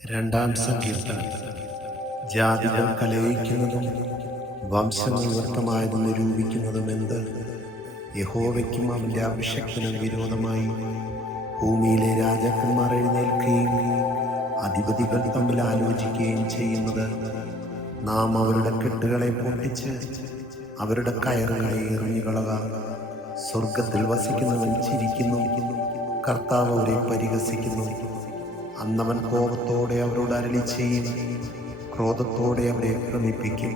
രണ്ടാം സങ്കീർത്തനം. ജാതികൾ കലഹിക്കുന്നതും വംശങ്ങൾ വ്യർത്ഥമായത് നിരൂപിക്കുന്നതും എന്ത്? യഹോവയ്ക്കും അവൻ്റെ അഭിഷക്തനും വിരോധമായി ഭൂമിയിലെ രാജാക്കന്മാർ എഴുന്നേൽക്കുകയും അധിപതികൾ തമ്മിൽ ആലോചിക്കുകയും ചെയ്യുന്നത്. നാം അവരുടെ കെട്ടുകളെ പൊട്ടിച്ച് അവരുടെ കയറുകളെ എറിഞ്ഞുകളക. സ്വർഗത്തിൽ വസിക്കുന്നവൻ ചിരിക്കുന്നു, കർത്താവ് അവരെ പരിഹസിക്കുന്നു. അന്നവൻ കോപത്തോടെ അവരോട് അരുളി ചെയ്യും, ക്രോധത്തോടെ അവരെ ഭ്രമിപ്പിക്കും.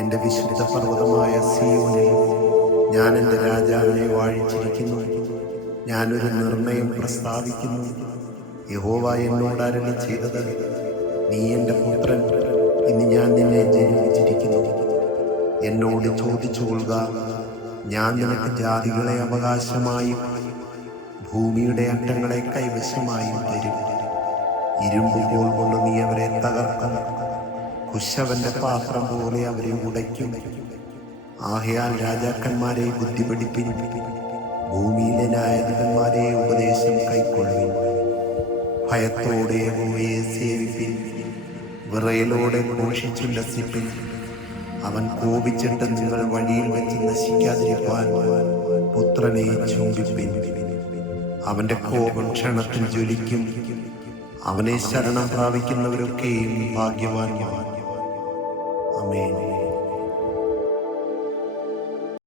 എൻ്റെ വിശുദ്ധ പർവ്വതമായ സിയോനിൽ ഞാൻ എൻ്റെ രാജാവിനെ വാഴിച്ചിരിക്കുന്നു. ഞാനൊരു നിർണയം പ്രസ്താവിക്കുന്നു. യഹോവ എന്നോട് അരുളി ചെയ്തത്, നീ എൻ്റെ പുത്രൻ, ഇന്ന് ഞാൻ നിന്നെ ജനിപ്പിച്ചിരിക്കുന്നു. എന്നോട് ചോദിച്ചുകൊള്ളുക, ഞാൻ നിനക്ക് ജാതികളെ അവകാശമായും ഭൂമിയുടെ അറ്റങ്ങളെ കൈവശമായും തരും. ഇരുമ്പുകോൽ കൊണ്ട് നീ അവരെ തകർക്കും, കുശവന്റെ പാത്രം പോലെ അവരെ ഉടയ്ക്കും. ആകയാൽ രാജാക്കന്മാരെ ബുദ്ധി പഠിപ്പിൻ, ഭൂമിയിലെ ന്യായാധിപന്മാരെ ഉപദേശം കൈക്കൊള്ളുവിൻ. ഭയത്തോടെ യഹോവയെ സേവിപ്പിൻ, വിറയലോടെ ഘോഷിച്ചുല്ലസിപ്പിൻ. അവൻ കോപിച്ചിട്ട് നിങ്ങൾ വഴിയിൽ വെച്ച് നശിക്കാതിരിക്കാൻ പുത്രനെ ചുംബിപ്പിൻ. അവന്റെ കോപം ക്ഷണത്തിൽ ജ്വലിക്കും. അവനെ ശരണം പ്രാപിക്കുന്നവരൊക്കെയും ഭാഗ്യവാന്മാർ. ആമേൻ.